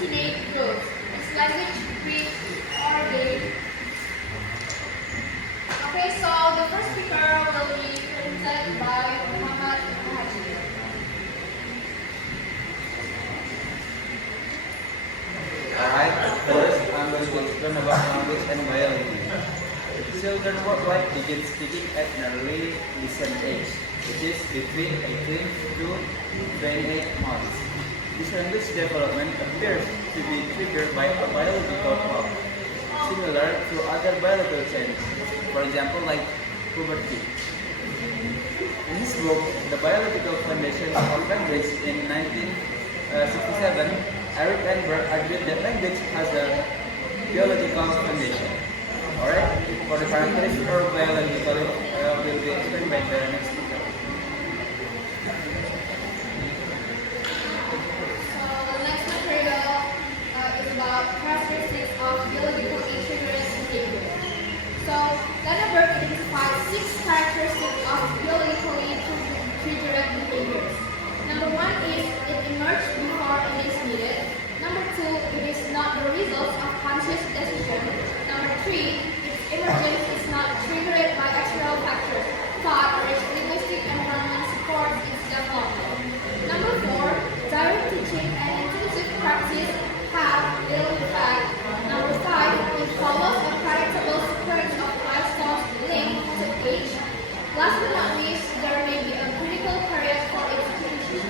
teenage growth. Is language free or gay? Okay, so the first speaker will be presented by Muhammad Muhajir. Alright, first I'm going to explain about language and biology. Children worldwide begin speaking at an early decent age, which is between 18 to 28 months. This language development appears to be triggered by a biological clock, similar to other biological changes, for example like puberty. In his book, The Biological Foundation of Language in 1967, Eric Enberg argued that language has a biological foundation. Alright, for the characteristic or biological will be explained by the next speaker. So the next material is about characteristics of biological intriguing behavior. So Lenneberg identified 6 characteristics of biologically triggered behaviors. Number 1 is it emerged before it is needed. Number 2, it is not the result of conscious decision. Number 3, its emergence is not triggered by external factors. Thought or its linguistic environment supports its development. Number 4, direct teaching and intensive practice have little effect. Number 5, it follows a predictable sequence of lifestyles linked to age. Last but not least, there may be a critical period for its completion.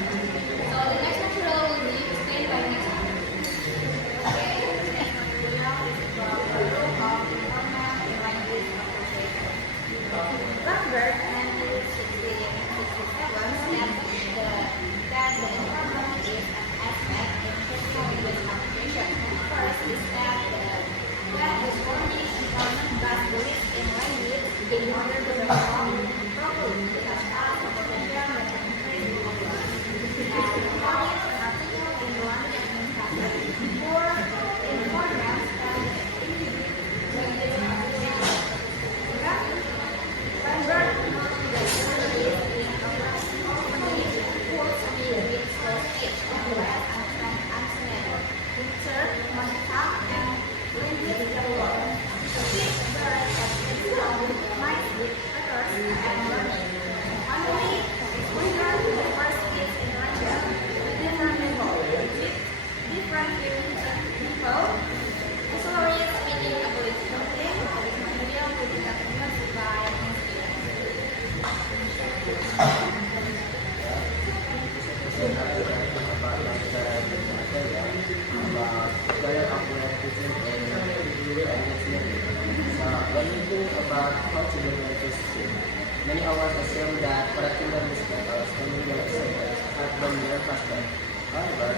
So the next material will be explained by next speaker. Lundberg and 1967 established that the environment is an aspect in critical language communication. First is that the forming environment thus believes in language in order to respond properly to the task of potential and communication language. And forming an article in the language communication or informal When we think about how to develop this system, many of us assume that particular methods can be have been very faster. However,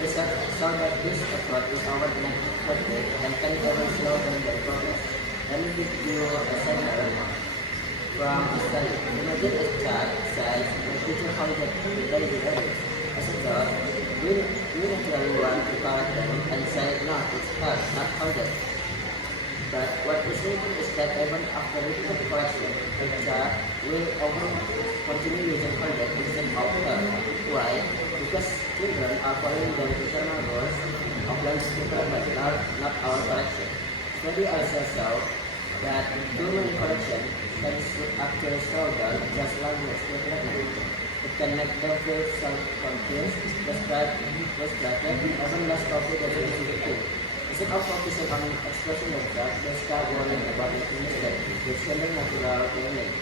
research shows that this approach is often ineffective and can even slow down the progress. Let me give you a sample from a study. Imagine a child says, "My teacher called it very good." As a result, we naturally want to correct them and say, "No, it's hard, not harder." But what is needed is that even after repeated correction, the child will often continue using conduct instead of her. Why? Because children are following the internal rules of language development, not our correction. Study also show that too many correction can actually slow down just language development. It can make them feel self-confused, frustrated, even less confident in speaking. Instead of focusing on expressing themselves, they start worrying about making mistakes, which can be natural learning.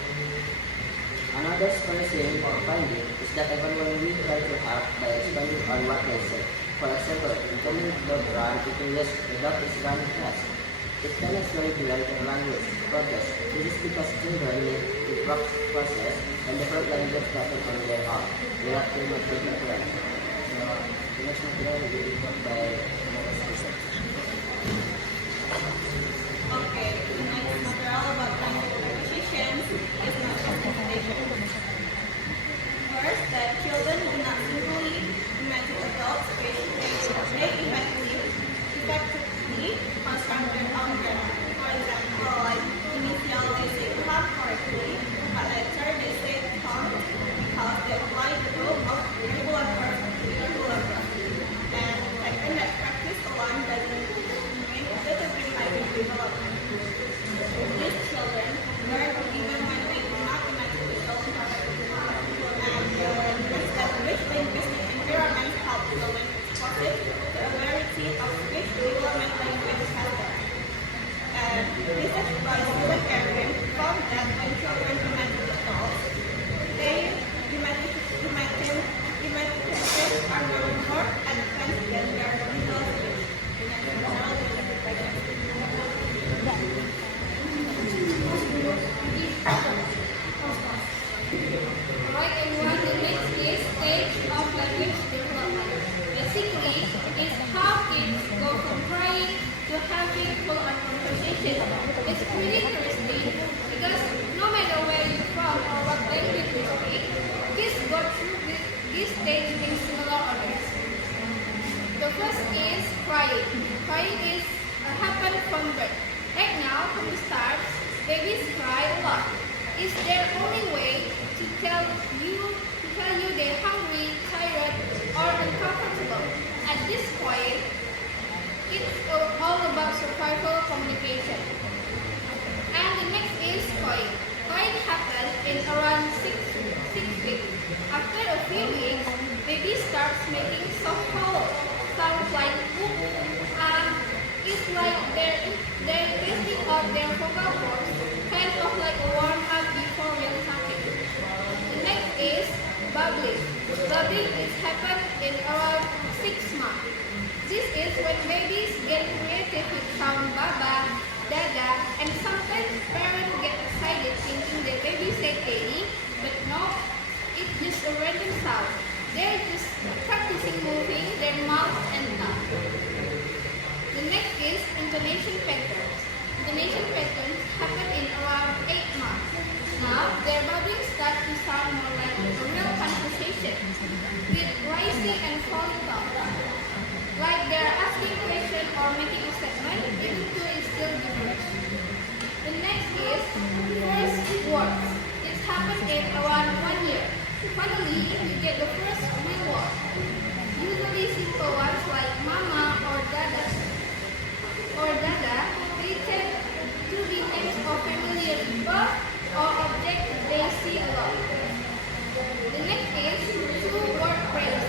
Another surprising finding is that even when we try to help by expanding on what they say, for example, becoming the run English without its running class, it can actually delay their language progress. This is because children need to process and develop language better on their own, without too much influence. So, the next material will be written by Moses. Okay, the next material about language acquisitions is not presentation. First, that children do not simply imagine adults which they effectively construct their own grammar. For example, like initial they say clap correctly, but later they say count because they apply the rule of regular verb to irregular verb. And second, that speed of which development language has been. And research by Susan Erwin found that when children imagine adults, they imagine are more advanced than their visual skills. Alright everyone, the next is stage of language development. Basically, it's how kids go from crying to having full-on conversation. It's pretty interesting because no matter where you're from or what language you speak, kids go through this stage in similar orders. The first is crying. Crying is happen from birth. Right now, from the start, babies cry a lot. It's their only way to tell you they're hungry, tired, or uncomfortable. At this point, it's all about survival communication. And the next is crying. Crying happens in around 6 weeks. After a few weeks, baby starts making soft hollow sounds like whoop. It's like they're testing out their vocal cords, kind of like a warm-up before real talking. The next is bubbling. Bubbling is happen in around 6 months. This is when babies get creative with sound baba, dada, and sometimes parents get excited thinking their baby say daddy, but no, it's just a random sound. They're just practicing moving their mouth and tongue. The next is intonation patterns. Intonation patterns happen in around 8 months. Now, their bubbling starts to sound more like a real conversation with rising and falling tone. Like they're asking questions or making a statement, even though it's still gibberish. The next is first words. It happens in around 1 year. Finally, you get the first real word. Usually simple ones like mama or dada. They tend to be names of familiar people or objects they see a lot. The next is two-word phrase.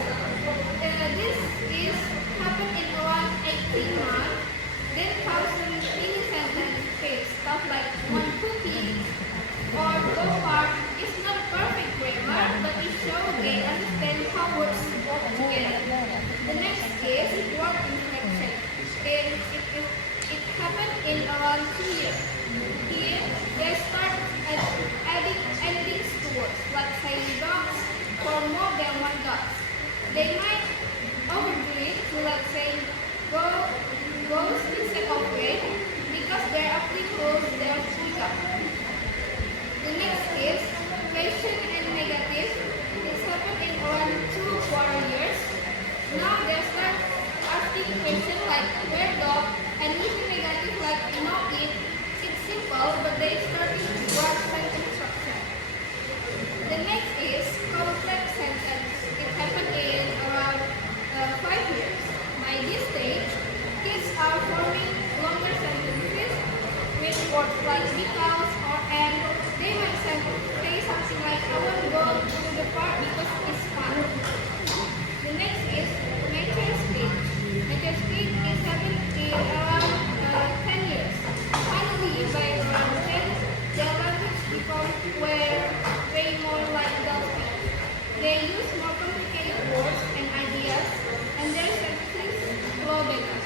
This is happen in around 18 months. Then comes the mini sentence phase, stuff like one cookie or go far. It's not perfect grammar, but it shows they understand how words work together. The next is word inflection. It happened in around 2 years. Here, they start adding endings to words, like saying dogs for more than one dog. They might overdo it to like saying goes instead of wait, because they're applicable their speak up. The next is question and negative. This happened in around 2-4 years. Now they start asking questions like where dog and even negative like know it. It's simple, but they start to write sentence structure. The next is complex sentence. It happened in around 5 years. By this stage, kids are forming longer sentences with words like because or and. They might say something like I want to go to the park because it's fun. The next is mature speech. Mature speech is happening in around 10 years. Finally, by around 10, their language becomes way more like adult speech. They use more complicated words and ideas, and their sentences flow better.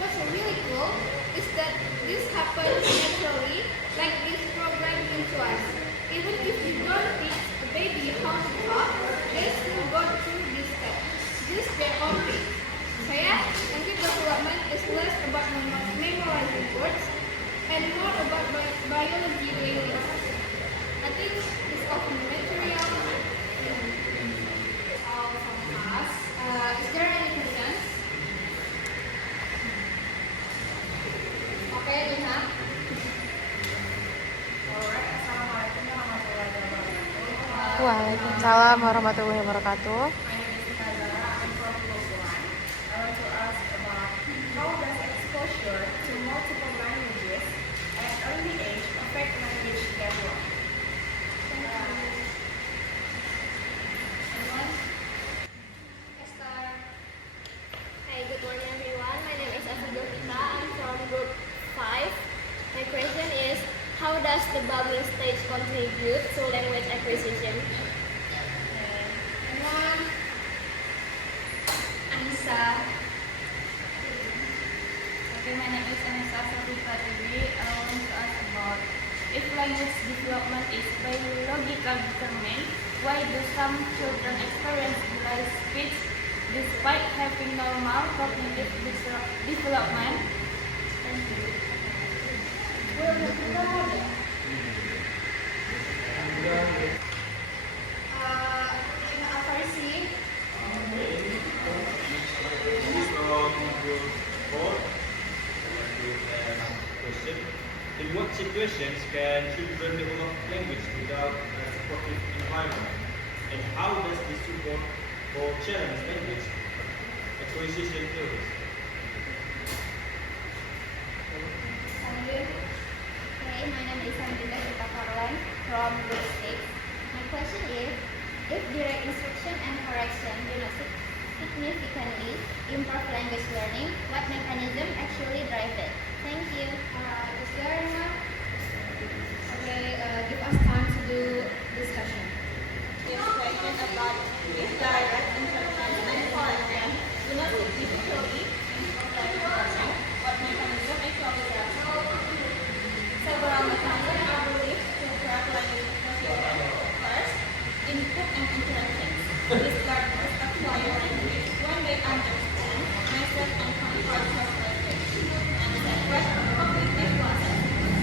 What's really cool is that this happens naturally, like this programmed into us. Even if you don't teach a baby how to talk, they still go through this step. Just their own pace. Saya, language development is less about memorizing words and more about biology doing this. I think it's often material from us. Is there any questions? Okay, Dina. Waalaikumsalam warahmatullahi wabarakatuh. My name is Kazara. I'm from Logoan. I want to ask about how does exposure to multiple languages at early age affect language development? Anyone? Esther. Hi, good the babbling stage contribute to language acquisition? Anyone? Anissa. Okay, my name is Anissa Saripatiwi. I want to ask about if language development is biologically determined, why do some children experience delayed speech despite having normal cognitive development? Thank you. Farsi. Question. In what situations can children develop language without a supportive environment? And how does this support or challenge language acquisition theories? Okay, my name is Sandrina Gita Caroline from grade 6. My question is, if direct instruction and correction do not significantly improve language learning, what mechanism actually drive it? Thank you. Is there enough? Okay, give us time to do discussion. This question about if direct instruction and correction do not significantly improve language learning, what mechanism actually drives it? Several mechanisms are believed to drive language acquisition. First, input and interactions. These learners acquire language when they understand, measure, and convert of language. And second, cognitive process.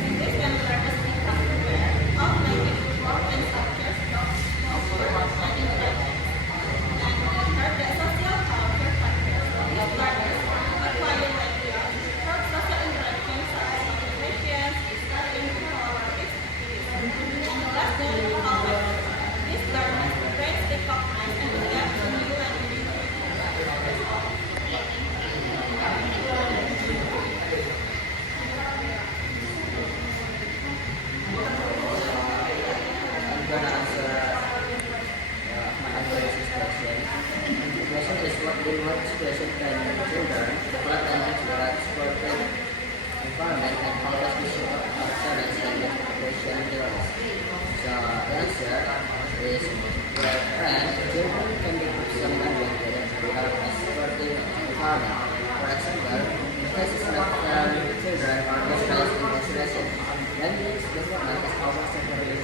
In this way, learners become aware of language form and structures, posture, and interactions. And third, the social culture factors. These learners acquire language through social interactions such as conversations, discussion, collaborative activities. And last, the local language. These learners brains recognize and adapt to new language. I'm gonna answer this question. The question is in what situation can children develop language without supportive environment and how does this support challenge language acquisition theories? So the answer is when children can develop some language without a supportive environment. For example, in cases like children are raised in isolation, language development is often severely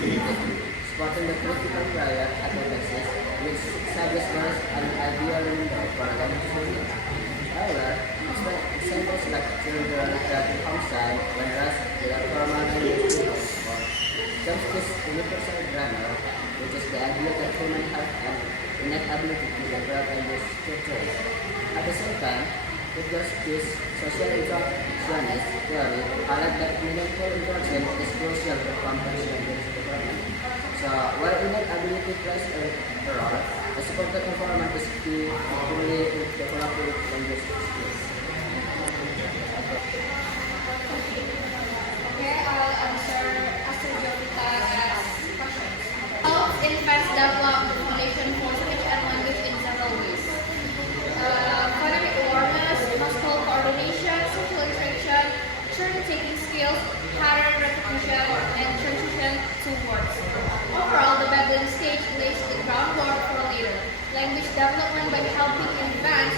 limited, supporting the critical prior hypothesis, which suggests an ideal window for language learning. However, examples like children that become shy when raised without formal language skills, or just this universal grammar, which is the idea that humans have an innate ability to develop language structures. At the same time, it does this social interactionist theory highlight that meaningful interaction is crucial for complex language development. So, while innate ability plays a role, a supported environment is key to fully developing language skills. Okay, I'll answer Jovita's questions. How infants develop the foundation for speech and language in several ways. Phonemic awareness, muscle coordination, social interaction, turn-taking skills, pattern recognition, and transition to words. Overall, the babbling stage lays the groundwork for later language development by helping advance